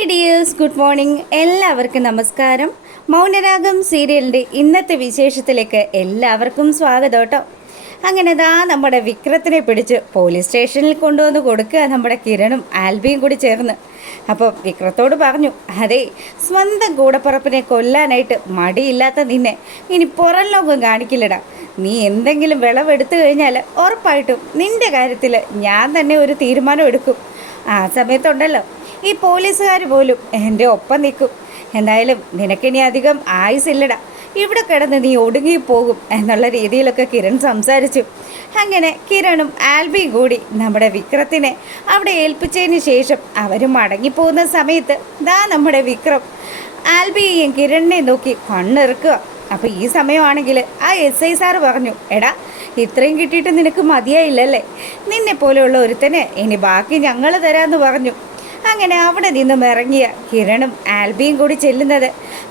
Hi dears good morning എല്ലാവർക്കും നമസ്കാരം. മൗനരാഗം സീരിയലിന്റെ ഇന്നത്തെ വിശേഷത്തിലേക്ക് എല്ലാവർക്കും സ്വാഗതം കേട്ടോ. അങ്ങനെ ദാ നമ്മുടെ വിക്രത്തിനെ പിടിച്ച് പോലീസ് സ്റ്റേഷനിൽ കൊണ്ടുവന്ന് കൊടുക്കുക നമ്മുടെ കിരണും ആൽബിയും കൂടി ചേർന്ന്. അപ്പോൾ വിക്രത്തോട് പറഞ്ഞു അതെ സ്വന്തം കൂടപ്പറപ്പിനെ കൊല്ലാനായിട്ട് മടിയില്ലാത്ത നിന്നെ ഇനി പുറം ലോകം കാണിക്കില്ലടാ. നീ എന്തെങ്കിലും വിളവെടുത്തു കഴിഞ്ഞാൽ ഉറപ്പായിട്ടും നിന്റെ കാര്യത്തിൽ ഞാൻ തന്നെ ഒരു തീരുമാനം എടുക്കും. ആ സമയത്തുണ്ടല്ലോ ഈ പോലീസുകാർ പോലും എന്റെ ഒപ്പം നിൽക്കും. എന്തായാലും നിനക്കിനി അധികം ആയുസില്ലടാ. ഇവിടെ കിടന്ന് നീ ഒടുങ്ങിപ്പോകും എന്നുള്ള രീതിയിലൊക്കെ കിരൺ സംസാരിച്ചു. അങ്ങനെ കിരണും ആൽബി കൂടി നമ്മുടെ വിക്രത്തിനെ അവിടെ ഏൽപ്പിച്ചതിന് ശേഷം അവർ മടങ്ങിപ്പോകുന്ന സമയത്ത് ദാ നമ്മുടെ വിക്രം. ആൽബിയെയും കിരണിനെ നോക്കി കണ്ണിറുക്കുക. അപ്പോൾ ഈ സമയമാണെങ്കിൽ ആ എസ് ഐ സാറ് പറഞ്ഞു എടാ ഇത്രയും കിട്ടിയിട്ട് നിനക്ക് മതിയായില്ലല്ലേ? നിന്നെ പോലെയുള്ള ഒരുത്തന് ഇനി ബാക്കി ഞങ്ങൾ തരാമെന്ന് പറഞ്ഞു. അങ്ങനെ അവിടെ നിന്നും ഇറങ്ങിയ കിരണും ആൽബിയും കൂടി ചെല്ലുന്നത്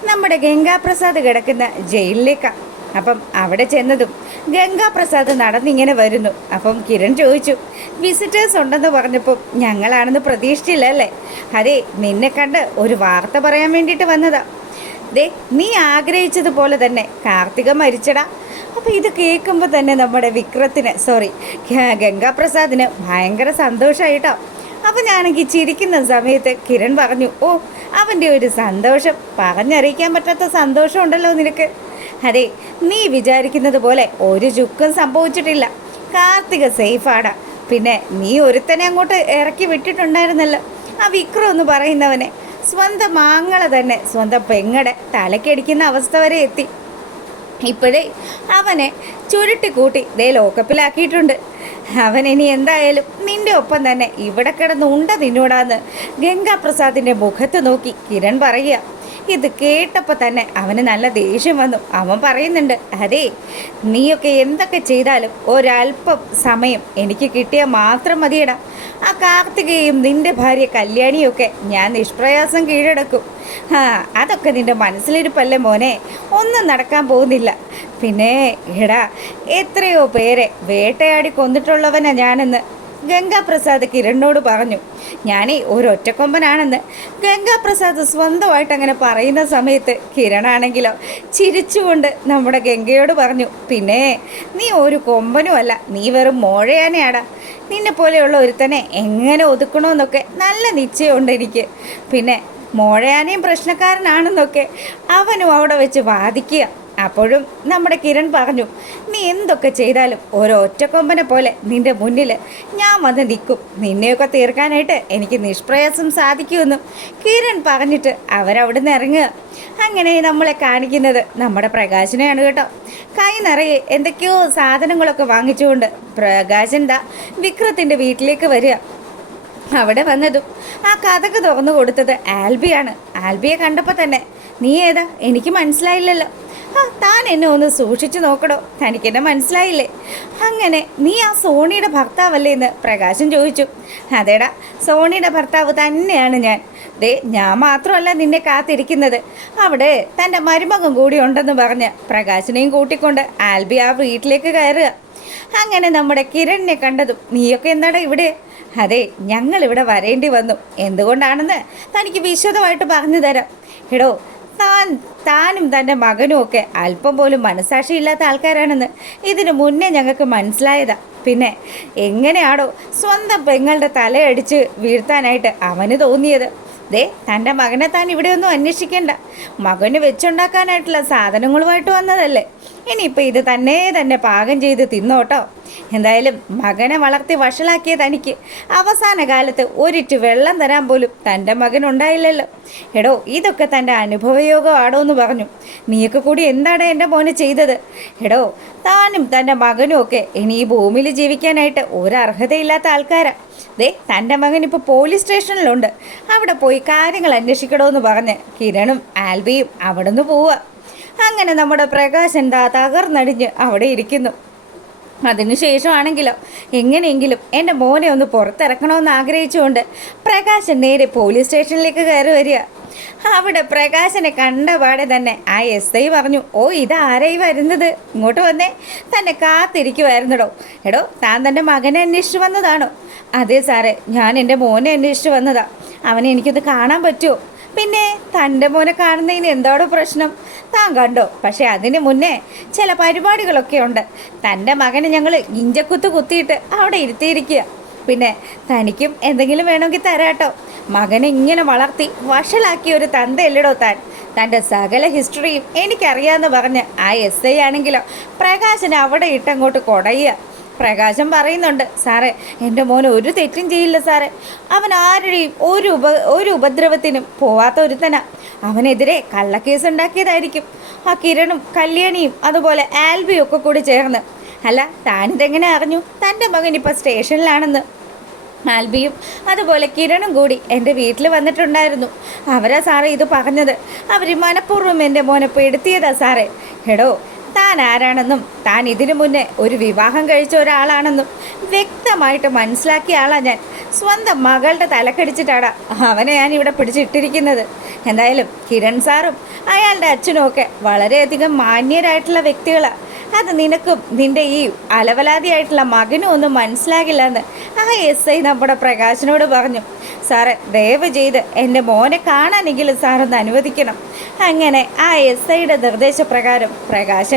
നമ്മുടെ ഗംഗാപ്രസാദ് കിടക്കുന്ന ജയിലിലേക്കാണ് അപ്പം അവിടെ ചെന്നതും ഗംഗാപ്രസാദ് നടന്നിങ്ങനെ വരുന്നു. അപ്പം കിരൺ ചോദിച്ചു വിസിറ്റേഴ്സ് ഉണ്ടെന്ന് പറഞ്ഞപ്പോൾ ഞങ്ങളാണെന്ന് പ്രതീക്ഷിച്ചില്ലല്ലേ? അതെ നിന്നെ കണ്ട് ഒരു വാർത്ത പറയാൻ വേണ്ടിയിട്ട് വന്നതാ. ദേ നീ ആഗ്രഹിച്ചതുപോലെ തന്നെ കാർത്തിക മരിച്ചടാ. അപ്പം ഇത് കേൾക്കുമ്പോൾ തന്നെ നമ്മുടെ വിക്രത്തിന് സോറി ഗംഗാപ്രസാദിന് ഭയങ്കര സന്തോഷമായിട്ടോ അപ്പോൾ ആണെങ്കിൽ ചിരിക്കുന്ന സമയത്ത് കിരൺ പറഞ്ഞു ഓ അവന്റെ ഒരു സന്തോഷം. പറഞ്ഞറിയിക്കാൻ പറ്റാത്ത സന്തോഷം ഉണ്ടല്ലോ നിനക്ക്. അതെ നീ വിചാരിക്കുന്നത് പോലെ ഒരു ചുക്കും സംഭവിച്ചിട്ടില്ല. കാർത്തിക സേഫാടാ പിന്നെ നീ ഒരുത്തനെ അങ്ങോട്ട് ഇറക്കി വിട്ടിട്ടുണ്ടായിരുന്നല്ലോ. ആ വിക്രം എന്ന് പറയുന്നവനെ. സ്വന്തം മാങ്ങളെ തന്നെ സ്വന്തം പെങ്ങടെ തലക്കടിക്കുന്ന അവസ്ഥ വരെ എത്തി. ഇപ്പോഴേ അവനെ ചുരുട്ടിക്കൂട്ടി ദേ ലോക്കപ്പിലാക്കിയിട്ടുണ്ട് അവൻ ഇനി എന്തായാലും നിന്റെ ഒപ്പം തന്നെ ഇവിടെ കിടന്ന് ഉണ്ട നിന്നോടാന്ന് ഗംഗാപ്രസാദിന്റെ മുഖത്ത് നോക്കി കിരൺ പറയുക. ഇത് കേട്ടപ്പോൾ തന്നെ അവന് നല്ല ദേഷ്യം വന്നു. അവൻ പറയുന്നുണ്ട് അതെ നീയൊക്കെ എന്തൊക്കെ ചെയ്താലും ഒരല്പം സമയം എനിക്ക് കിട്ടിയാൽ മാത്രം മതിയടാ. ആ കാർത്തികയും നിന്റെ ഭാര്യ കല്യാണിയൊക്കെ ഞാൻ നിഷ്പ്രയാസം കീഴടക്കും. ആ അതൊക്കെ നിന്റെ മനസ്സിലിരിപ്പല്ലേ മോനെ. ഒന്നും നടക്കാൻ പോകുന്നില്ല. പിന്നെ എടാ എത്രയോ പേരെ വേട്ടയാടി കൊന്നിട്ടുള്ളവനാ ഞാനെന്ന് ഗംഗാപ്രസാദ് കിരണിനോട് പറഞ്ഞു. ഞാനേ ഒരൊറ്റക്കൊമ്പനാണെന്ന് ഗംഗാപ്രസാദ് സ്വന്തമായിട്ട് അങ്ങനെ പറയുന്ന സമയത്ത് കിരണാണെങ്കിലോ ചിരിച്ചുകൊണ്ട് നമ്മുടെ ഗംഗയോട് പറഞ്ഞു പിന്നെ നീ ഒരു കൊമ്പനുമല്ല നീ വെറും മോഴയാനെയാടാ. നിന്നെ പോലെയുള്ള ഒരുത്തനെ എങ്ങനെ ഒതുക്കണമെന്നൊക്കെ നല്ല നിശ്ചയമുണ്ട് എനിക്ക്. പിന്നെ മോഴയാനയും പ്രശ്നക്കാരനാണെന്നൊക്കെ അവനും അവിടെ വെച്ച് വാദിക്കുക. അപ്പോഴും നമ്മുടെ കിരൺ പറഞ്ഞു നീ എന്തൊക്കെ ചെയ്താലും ഒരൊറ്റക്കൊമ്പനെ പോലെ നിന്റെ മുന്നിൽ ഞാൻ വന്ന് നിൽക്കും. നിന്നെയൊക്കെ തീർക്കാനായിട്ട് എനിക്ക് നിഷ്പ്രയാസം സാധിക്കുമെന്നും കിരൺ പറഞ്ഞിട്ട് അവരവിടുന്ന് ഇറങ്ങുക. അങ്ങനെ നമ്മളെ കാണിക്കുന്നത് നമ്മുടെ പ്രകാശനെയാണ് കേട്ടോ. കൈ നിറയെ എന്തൊക്കെയോ സാധനങ്ങളൊക്കെ വാങ്ങിച്ചുകൊണ്ട് പ്രകാശൻ ദാ വിക്രത്തിന്റെ വീട്ടിലേക്ക് വരിക. അവിടെ വന്നതും ആ കഥക്ക് തുറന്നു കൊടുത്തത് ആൽബിയാണ്. ആൽബിയെ കണ്ടപ്പോൾ തന്നെ നീ ഏതാ? എനിക്ക് മനസ്സിലായില്ലല്ലോ. ആ താൻ എന്നെ ഒന്ന് സൂക്ഷിച്ചു നോക്കണോ തനിക്കെന്നെ മനസ്സിലായില്ലേ? അങ്ങനെ നീ ആ സോണിയുടെ ഭർത്താവല്ലേ എന്ന് പ്രകാശം ചോദിച്ചു. അതേടാ സോണിയുടെ ഭർത്താവ് തന്നെയാണ് ഞാൻ. ദേ ഞാൻ മാത്രമല്ല നിന്നെ കാത്തിരിക്കുന്നത്. അവിടെ തന്റെ മരുമകൻ കൂടി ഉണ്ടെന്ന് പറഞ്ഞ് പ്രകാശിനെയും കൂട്ടിക്കൊണ്ട് ആൽബി ആ വീട്ടിലേക്ക് കയറുക. അങ്ങനെ നമ്മുടെ കിരണിനെ കണ്ടതും നീയൊക്കെ എന്താടാ ഇവിടെ? അതെ ഞങ്ങൾ ഇവിടെ വരേണ്ടി വന്നു. എന്തുകൊണ്ടാണെന്ന് തനിക്ക് വിശദമായിട്ട് പറഞ്ഞു തരാം. എടോ താൻ താനും തന്റെ മകനും ഒക്കെ അല്പം പോലും മനസാക്ഷിയില്ലാത്ത ആൾക്കാരാണെന്ന് ഇതിനു മുന്നേ ഞങ്ങൾക്ക് മനസ്സിലായതാ. പിന്നെ എങ്ങനെയാണോ സ്വന്തം പെങ്ങളുടെ തലയടിച്ച് വീഴ്ത്താനായിട്ട് അവന് തോന്നിയത്. ദേ തന്റെ മകനെ താൻ ഇവിടെയൊന്നും അന്വേഷിക്കേണ്ട. മകന് വെച്ചുണ്ടാക്കാനായിട്ടുള്ള സാധനങ്ങളുമായിട്ട് വന്നതല്ലേ? ഇനിയിപ്പോൾ ഇത് തന്നെ തന്നെ പാകം ചെയ്ത് തിന്നോട്ടോ. എന്തായാലും മകനെ വളർത്തി വഷളാക്കിയ തനിക്ക് അവസാന കാലത്ത് ഒരിറ്റ് വെള്ളം തരാൻ പോലും തന്റെ മകനുണ്ടായില്ലല്ലോ എടോ ഇതൊക്കെ തന്റെ അനുഭവയോഗമാണോ എന്ന് പറഞ്ഞു. നീയൊക്കെ കൂടി എന്താണ് എന്റെ മോനെ ചെയ്തത്? എടോ താനും തന്റെ മകനും ഒക്കെ ഇനി ഈ ഭൂമിയിൽ ജീവിക്കാനായിട്ട് ഒരർഹതയില്ലാത്ത ആൾക്കാരാണ് ആൾക്കാരാ. ദേ തന്റെ മകൻ ഇപ്പോൾ പോലീസ് സ്റ്റേഷനിലുണ്ട്. അവിടെ പോയി കാര്യങ്ങൾ അന്വേഷിക്കണമെന്ന് പറഞ്ഞ് കിരണും ആൽബിയും അവിടെ നിന്ന് പോവുക. അങ്ങനെ നമ്മുടെ പ്രകാശൻ ദാ തകർന്നടിഞ്ഞ് അവിടെ ഇരിക്കുന്നു. അതിനുശേഷമാണെങ്കിലോ എങ്ങനെയെങ്കിലും എന്റെ മോനെ ഒന്ന് പുറത്തിറക്കണമെന്ന് ആഗ്രഹിച്ചുകൊണ്ട് പ്രകാശൻ നേരെ പോലീസ് സ്റ്റേഷനിലേക്ക് കയറി വരിക. അവിടെ പ്രകാശനെ കണ്ട പാടെ തന്നെ ആ എസ് ഐ പറഞ്ഞു ഓ ഇതാരായി വരുന്നത്? ഇങ്ങോട്ട് വന്നേ. തന്നെ കാത്തിരിക്കുമായിരുന്നടോ എടോ താൻ തന്റെ മകനെ അന്വേഷിച്ചു വന്നതാണോ? അതെ സാറേ ഞാൻ എന്റെ മോനെ അന്വേഷിച്ചു വന്നതാ. അവനെ എനിക്കൊന്ന് കാണാൻ പറ്റുമോ? പിന്നെ തന്റെ മോനെ കാണുന്നതിന് എന്തോടോ പ്രശ്നം? താൻ കണ്ടോ? പക്ഷെ അതിന് മുന്നേ ചില പരിപാടികളൊക്കെ ഉണ്ട്. തന്റെ മകനെ ഞങ്ങൾ ഇഞ്ചക്കുത്ത് കുത്തിയിട്ട് അവിടെ ഇരുത്തിയിരിക്കുക. പിന്നെ തനിക്കും എന്തെങ്കിലും വേണമെങ്കിൽ തരാട്ടോ. മകനെ ഇങ്ങനെ വളർത്തി വഷളാക്കിയ ഒരു തന്തയല്ലടോ താൻ? തന്റെ സകല ഹിസ്റ്ററിയും എനിക്കറിയാമെന്ന് പറഞ്ഞ് ആ എസ് ഐ ആണെങ്കിലോ പ്രകാശിനെ അവിടെ ഇട്ടങ്ങോട്ട് കൊടയുക. പ്രകാശം പറയുന്നുണ്ട് സാറേ എന്റെ മോൻ ഒരു തെറ്റും ചെയ്യില്ല സാറേ. അവൻ ആരുടെയും ഒരു ഉപ ഒരു ഉപദ്രവത്തിനും പോവാത്ത ഒരുത്തനാ. അവനെതിരെ കള്ളക്കേസ് ഉണ്ടാക്കിയതായിരിക്കും. ആ കിരണും കല്യാണിയും അതുപോലെ ആൽബിയും ഒക്കെ കൂടി ചേർന്ന്. അല്ല താനിതെങ്ങനെ അറിഞ്ഞു? തന്റെ മകൻ ഇപ്പം സ്റ്റേഷനിലാണെന്ന്. ആൽബിയും അതുപോലെ കിരണും കൂടി എന്റെ വീട്ടിൽ വന്നിട്ടുണ്ടായിരുന്നു. അവരാ സാറേ ഇത് പറഞ്ഞത്. അവർ മനഃപൂർവം എന്റെ മോനെ പെടുത്തിയതാ സാറേ. എടോ താൻ ആരാണെന്നും താൻ ഇതിനു മുന്നേ ഒരു വിവാഹം കഴിച്ച ഒരാളാണെന്നും വ്യക്തമായിട്ട് മനസ്സിലാക്കിയ ആളാണ് ഞാൻ. സ്വന്തം മകളുടെ തലക്കടിച്ചിട്ടാണ് അവനെ ഞാൻ ഇവിടെ പിടിച്ചിട്ടിരിക്കുന്നത്. എന്തായാലും കിരൺ സാറും അയാളുടെ അച്ഛനും ഒക്കെ വളരെയധികം മാന്യരായിട്ടുള്ള വ്യക്തികളാണ് അത് നിനക്കും നിന്റെ ഈ അലവലാതിയായിട്ടുള്ള മകനും ഒന്നും മനസ്സിലാകില്ല എന്ന് ആ എസ് ഐ നമ്മുടെ പ്രകാശനോട് പറഞ്ഞു. സാറ് ദയവ് ചെയ്ത് എന്റെ മോനെ കാണാനെങ്കിലും സാറൊന്ന് അനുവദിക്കണം. അങ്ങനെ ആ എസ് ഐയുടെ നിർദ്ദേശപ്രകാരം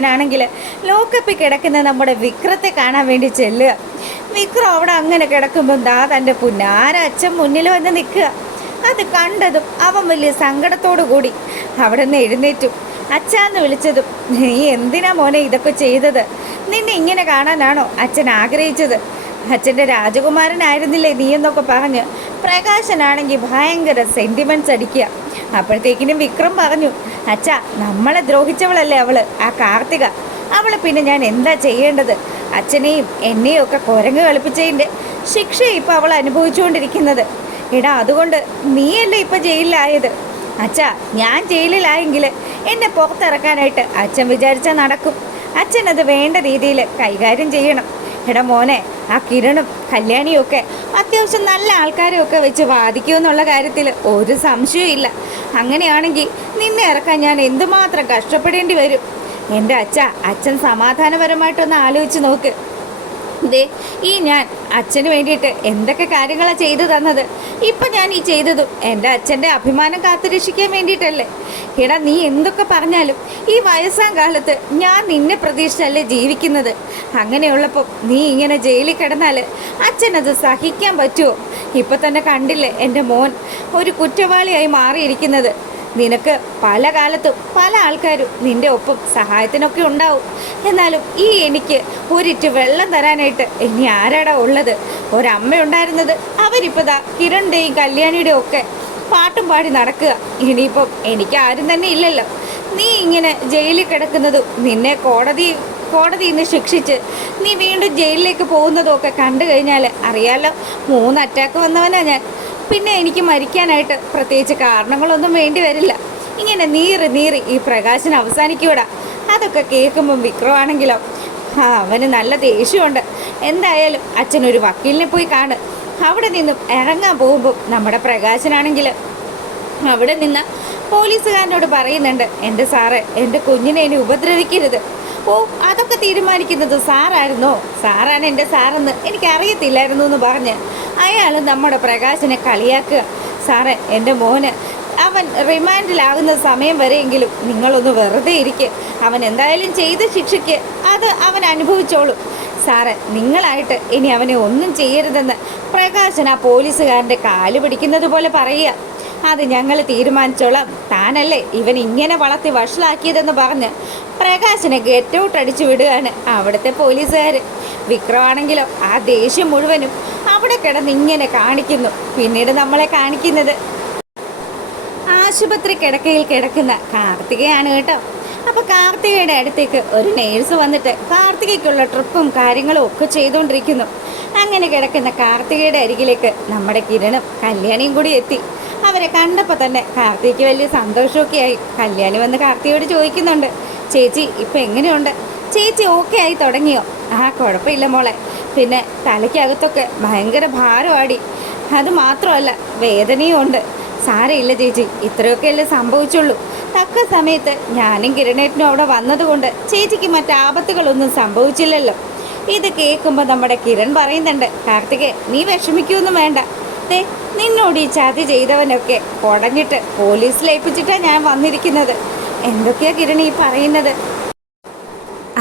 പ്രകാശനാണെങ്കിൽ ലോക്കപ്പിൽ കിടക്കുന്ന നമ്മുടെ വിക്രത്തെ കാണാൻ വേണ്ടി ചെല്ലുക. വിക്രം അവിടെ അങ്ങനെ കിടക്കുമ്പോൾ ദാ തന്റെ പുന്നാര അച്ഛൻ മുന്നിൽ വന്ന് നിൽക്കുക. അത് കണ്ടതും അവൻ വലിയ സങ്കടത്തോടു കൂടി അവിടെ നിന്ന് എഴുന്നേറ്റു. അച്ഛാന്ന് വിളിച്ചതും നീ എന്തിനാ മോനെ ഇതൊക്കെ ചെയ്തത്? നിന്നെ ഇങ്ങനെ കാണാനാണോ അച്ഛൻ ആഗ്രഹിച്ചത്? അച്ഛന്റെ രാജകുമാരനായിരുന്നില്ലേ നീ എന്നൊക്കെ പറഞ്ഞ് പ്രകാശനാണെങ്കിൽ ഭയങ്കര സെന്റിമെന്റ്സ് അടിക്കുക. അപ്പോഴത്തേക്കിനും വിക്രം പറഞ്ഞു അച്ഛാ നമ്മളെ ദ്രോഹിച്ചവളല്ലേ അവൾ? ആ കാർത്തിക അവളെ പിന്നെ ഞാൻ എന്താ ചെയ്യേണ്ടത്? അച്ഛനെയും എന്നെയും ഒക്കെ കുരങ്ങ് കളിപ്പിച്ചതിന്റെ ശിക്ഷ ഇപ്പോൾ അവൾ അനുഭവിച്ചുകൊണ്ടിരിക്കുന്നത്. എടാ അതുകൊണ്ട് നീയല്ലേ ഇപ്പം ജയിലിലായത്? അച്ഛാ ഞാൻ ജയിലിലായെങ്കിൽ എന്നെ പുറത്തിറക്കാനായിട്ട് അച്ഛൻ വിചാരിച്ചാൽ നടക്കും. അച്ഛൻ അത് വേണ്ട രീതിയിൽ കൈകാര്യം ചെയ്യണം. എടാ മോനെ ആ കിരണും കല്യാണിയും ഒക്കെ അത്യാവശ്യം നല്ല ആൾക്കാരെയൊക്കെ വെച്ച് ബാധിക്കുമെന്നുള്ള കാര്യത്തിൽ ഒരു സംശയവും ഇല്ല അങ്ങനെയാണെങ്കിൽ നിന്നെ ഇറക്കാൻ ഞാൻ എന്തുമാത്രം കഷ്ടപ്പെടേണ്ടി വരും? എന്റെ അച്ഛ അച്ഛൻ സമാധാനപരമായിട്ടൊന്ന് ആലോചിച്ച് നോക്ക്. ദേ ഈ ഞാൻ അച്ഛന് വേണ്ടിയിട്ട് എന്തൊക്കെ കാര്യങ്ങളാണ് ചെയ്തു തന്നത്? ഇപ്പം ഞാൻ ഈ ചെയ്തതും എന്റെ അച്ഛന്റെ അഭിമാനം കാത്തുരക്ഷിക്കാൻ വേണ്ടിയിട്ടല്ലേ? എടാ നീ എന്തൊക്കെ പറഞ്ഞാലും ഈ വയസ്സാം കാലത്ത് ഞാൻ നിന്നെ പ്രതീക്ഷിച്ചല്ലേ ജീവിക്കുന്നത്. അങ്ങനെയുള്ളപ്പോൾ നീ ഇങ്ങനെ ജയിലിൽ കിടന്നാൽ അച്ഛനത് സഹിക്കാൻ പറ്റുമോ ഇപ്പം തന്നെ കണ്ടില്ലേ എന്റെ മോൻ ഒരു കുറ്റവാളിയായി മാറിയിരിക്കുന്നത്. നിനക്ക് പല കാലത്തും പല ആൾക്കാരും നിന്റെ ഒപ്പം സഹായത്തിനൊക്കെ ഉണ്ടാവും. എന്നാലും ഈ എനിക്ക് ഒരിറ്റ് വെള്ളം തരാനായിട്ട് ഇനി ആരാടാ ഉള്ളത്? ഒരമ്മ ഉണ്ടായിരുന്നത് അവരിപ്പോൾ ദാ കിരണിന്റെയും കല്യാണിയുടെയും ഒക്കെ പാട്ടും പാടി നടക്കുക. ഇനിയിപ്പം എനിക്ക് ആരും തന്നെ ഇല്ലല്ലോ. നീ ഇങ്ങനെ ജയിലിൽ കിടക്കുന്നതും നിന്നെ കോടതി കോടതിയിൽ നിന്ന് ശിക്ഷിച്ച് നീ വീണ്ടും ജയിലിലേക്ക് പോകുന്നതും ഒക്കെ കണ്ടു കഴിഞ്ഞാൽ അറിയാലോ മൂന്ന് അറ്റാക്ക് വന്നവനാ ഞാൻ. പിന്നെ എനിക്ക് മരിക്കാനായിട്ട് പ്രത്യേകിച്ച് കാരണങ്ങളൊന്നും വേണ്ടി വരില്ല. ഇങ്ങനെ നീറി നീറി ഈ പ്രകാശൻ അവസാനിക്കൂടാ. അതൊക്കെ കേൾക്കുമ്പം വിക്രമാണെങ്കിലോ. ആ അവന് നല്ല ദേഷ്യമുണ്ട്. എന്തായാലും അച്ഛൻ ഒരു വക്കീലിനെ പോയി കാണ്. അവിടെ നിന്നും ഇറങ്ങാൻ പോകുമ്പോൾ നമ്മുടെ പ്രകാശനാണെങ്കിൽ അവിടെ നിന്ന് പോലീസുകാരനോട് പറയുന്നുണ്ട് എന്റെ സാറ് എന്റെ കുഞ്ഞിനെ എന്നെ ഉപദ്രവിക്കരുത്. ഓ അതൊക്കെ തീരുമാനിക്കുന്നത് സാറായിരുന്നോ? സാറാണ് എന്റെ സാറെന്ന് എനിക്കറിയത്തില്ലായിരുന്നു എന്ന് പറഞ്ഞ് അയാൾ നമ്മുടെ പ്രകാശനെ കളിയാക്കുക. സാറേ എന്റെ മോന് അവൻ റിമാൻഡിലാകുന്ന സമയം വരെയെങ്കിലും നിങ്ങളൊന്ന് വെറുതെ ഇരിക്കുക അവൻ എന്തായാലും ചെയ്ത ശിക്ഷയ്ക്ക് അത് അവൻ അനുഭവിച്ചോളും. സാറ് നിങ്ങളായിട്ട് ഇനി അവനെ ഒന്നും ചെയ്യരുതെന്ന് പ്രകാശൻ ആ പോലീസുകാരന്റെ കാൽ പിടിക്കുന്നത് പോലെ പറയുക. അത് ഞങ്ങൾ തീരുമാനിച്ചോളാം. താനല്ലേ ഇവൻ ഇങ്ങനെ വളർത്തി വഷളാക്കിയതെന്ന് പറഞ്ഞ് പ്രകാശനെ ഗെറ്റ് ഔട്ട് അടിച്ചു വിടുകയാണ് അവിടുത്തെ പോലീസുകാർ വിക്രമാണെങ്കിലോ ആ ദേഷ്യം മുഴുവനും അവിടെ കിടന്ന് ഇങ്ങനെ കാണിക്കുന്നു. പിന്നീട് നമ്മളെ കാണിക്കുന്നത്. ആശുപത്രി കിടക്കയിൽ കിടക്കുന്ന കാർത്തികയാണ് കേട്ടോ. അപ്പോൾ കാർത്തികയുടെ അടുത്തേക്ക് ഒരു നേഴ്സ് വന്നിട്ട് കാർത്തികയ്ക്കുള്ള ട്രിപ്പും കാര്യങ്ങളും ഒക്കെ ചെയ്തുകൊണ്ടിരിക്കുന്നു അങ്ങനെ കിടക്കുന്ന കാർത്തികയുടെ അരികിലേക്ക് നമ്മുടെ കിരണും കല്യാണിയും കൂടി എത്തി. അവരെ കണ്ടപ്പോൾ തന്നെ കാർത്തികയ്ക്ക് വലിയ സന്തോഷമൊക്കെ ആയി. കല്യാണി വന്ന് കാർത്തികയോട് ചോദിക്കുന്നുണ്ട് ചേച്ചി ഇപ്പം എങ്ങനെയുണ്ട്? ചേച്ചി ഓക്കെ ആയി തുടങ്ങിയോ? ആ കുഴപ്പമില്ല മോളെ. പിന്നെ തലയ്ക്കകത്തൊക്കെ ഭയങ്കര ഭാരമാടി. അത് മാത്രമല്ല വേദനയും ഉണ്ട്. സാരമില്ല ചേച്ചി ഇത്രയൊക്കെ അല്ലേ സംഭവിച്ചുള്ളൂ. തക്ക സമയത്ത് ഞാനും കിരണേട്ടനും അവിടെ വന്നതുകൊണ്ട് ചേച്ചിക്ക് മറ്റാപത്തുകളൊന്നും സംഭവിച്ചില്ലല്ലോ. ഇത് കേൾക്കുമ്പോൾ നമ്മുടെ കിരൺ പറയുന്നുണ്ട് കാർത്തികെ നീ വിഷമിക്കൊന്നും വേണ്ട. ദേ നിന്നോട് ഈ ചതി ചെയ്തവനൊക്കെ കുടഞ്ഞിട്ട് പോലീസ് ഏൽപ്പിച്ചിട്ടാണ് ഞാൻ വന്നിരിക്കുന്നത്. എന്തൊക്കെയാ കിരൺ ഈ പറയുന്നത്?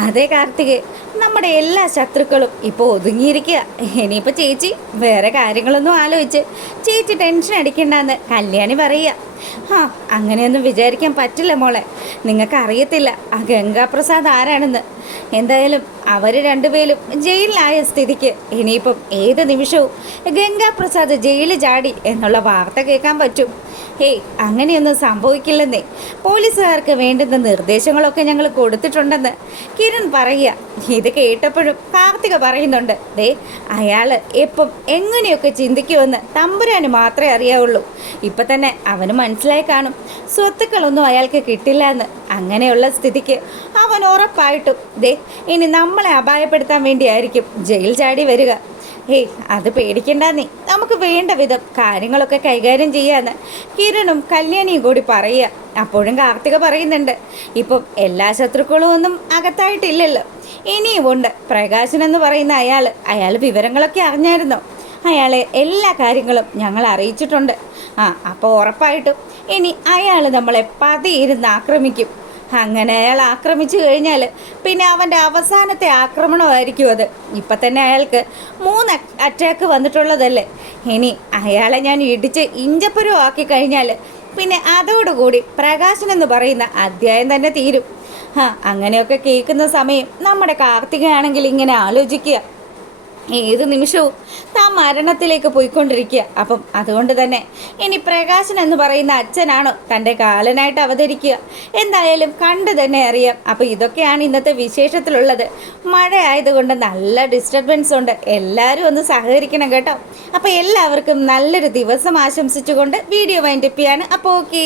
അതെ കാർത്തിക് നമ്മുടെ എല്ലാ ശത്രുക്കളും ഇപ്പോൾ ഒതുങ്ങിയിരിക്കുക. ഇനിയിപ്പോൾ ചേച്ചി വേറെ കാര്യങ്ങളൊന്നും ആലോചിച്ച്. ചേച്ചി ടെൻഷൻ അടിക്കണ്ടെന്ന് കല്യാണി പറയുക. ആ അങ്ങനെയൊന്നും വിചാരിക്കാൻ പറ്റില്ല മോളെ. നിങ്ങൾക്ക് അറിയത്തില്ല ആ ഗംഗാപ്രസാദ് ആരാണെന്ന്. എന്തായാലും അവർ രണ്ടുപേരും ജയിലിലായ സ്ഥിതിക്ക് ഇനിയിപ്പം ഏത് നിമിഷവും ഗംഗാപ്രസാദ് ജയിലിൽ ചാടി എന്നുള്ള വാർത്ത കേൾക്കാൻ പറ്റും. ഹേയ് അങ്ങനെയൊന്നും സംഭവിക്കില്ലെന്നേ. പോലീസുകാർക്ക് വേണ്ടുന്ന നിർദ്ദേശങ്ങളൊക്കെ ഞങ്ങൾ കൊടുത്തിട്ടുണ്ടെന്ന് കിരൺ പറയുക. ഇത് കേട്ടപ്പോഴും കാർത്തിക പറയുന്നുണ്ട്. ദേ അയാൾ എപ്പം എങ്ങനെയൊക്കെ ചിന്തിക്കുമെന്ന് തമ്പുരാന് മാത്രമേ അറിയാവുള്ളൂ. ഇപ്പം തന്നെ അവന് മനസ്സിലായി കാണും സ്വത്തുക്കളൊന്നും അയാൾക്ക് കിട്ടില്ല എന്ന് അങ്ങനെയുള്ള സ്ഥിതിക്ക് അവൻ ഉറപ്പായിട്ടും ദേ ഇനി നമ്മളെ അപായപ്പെടുത്താൻ വേണ്ടിയായിരിക്കും ജയിൽ ചാടി വരിക. ഏയ് അത് പേടിക്കണ്ട നീ. നമുക്ക് വേണ്ട വിധം കാര്യങ്ങളൊക്കെ കൈകാര്യം ചെയ്യാന്ന് കിരണും കല്യാണിയും കൂടി പറയുക. അപ്പോഴും കാർത്തിക പറയുന്നുണ്ട് ഇപ്പം എല്ലാ ശത്രുക്കളും ഒന്നും അകത്തായിട്ടില്ലല്ലോ. ഇനിയും ഉണ്ട് പ്രകാശൻ എന്ന് പറയുന്ന അയാൾ അയാൾ വിവരങ്ങളൊക്കെ അറിഞ്ഞായിരുന്നു. അയാളെ എല്ലാ കാര്യങ്ങളും ഞങ്ങൾ അറിയിച്ചിട്ടുണ്ട്. ആ അപ്പോൾ ഉറപ്പായിട്ടും ഇനി അയാൾ നമ്മളെ പതിയിരുന്ന് ആക്രമിക്കും. അങ്ങനെ അയാൾ ആക്രമിച്ചു കഴിഞ്ഞാൽ പിന്നെ അവന്റെ അവസാനത്തെ ആക്രമണമായിരിക്കും അത്. ഇപ്പം തന്നെ അയാൾക്ക് മൂന്ന് അറ്റാക്ക് വന്നിട്ടുള്ളതല്ലേ? ഇനി അയാളെ ഞാൻ ഇടിച്ച് ഇഞ്ചപ്പുരം ആക്കി കഴിഞ്ഞാൽ പിന്നെ അതോടുകൂടി പ്രകാശൻ എന്ന് പറയുന്ന അധ്യായം തന്നെ തീരും. ആ അങ്ങനെയൊക്കെ കേൾക്കുന്ന സമയം നമ്മുടെ കാർത്തികയാണെങ്കിൽ ഇങ്ങനെ ആലോചിക്കുക. ഏത് നിമിഷവും താൻ മരണത്തിലേക്ക് പോയിക്കൊണ്ടിരിക്കുക. അപ്പം അതുകൊണ്ട് തന്നെ ഇനി പ്രകാശൻ എന്ന് പറയുന്ന അച്ഛനാണോ തന്റെ കാലനായിട്ട് അവതരിക്കുക? എന്തായാലും കണ്ടു തന്നെ അറിയാം. അപ്പോൾ ഇതൊക്കെയാണ് ഇന്നത്തെ വിശേഷത്തിലുള്ളത്. മഴ ആയതുകൊണ്ട് നല്ല ഡിസ്റ്റർബൻസ് ഉണ്ട്. എല്ലാവരും ഒന്ന് സഹകരിക്കണം കേട്ടോ. അപ്പോൾ എല്ലാവർക്കും നല്ലൊരു ദിവസം ആശംസിച്ചുകൊണ്ട് വീഡിയോ വൈൻഡപ്പ് ചെയ്യാണ്. അപ്പോൾ ഓക്കെ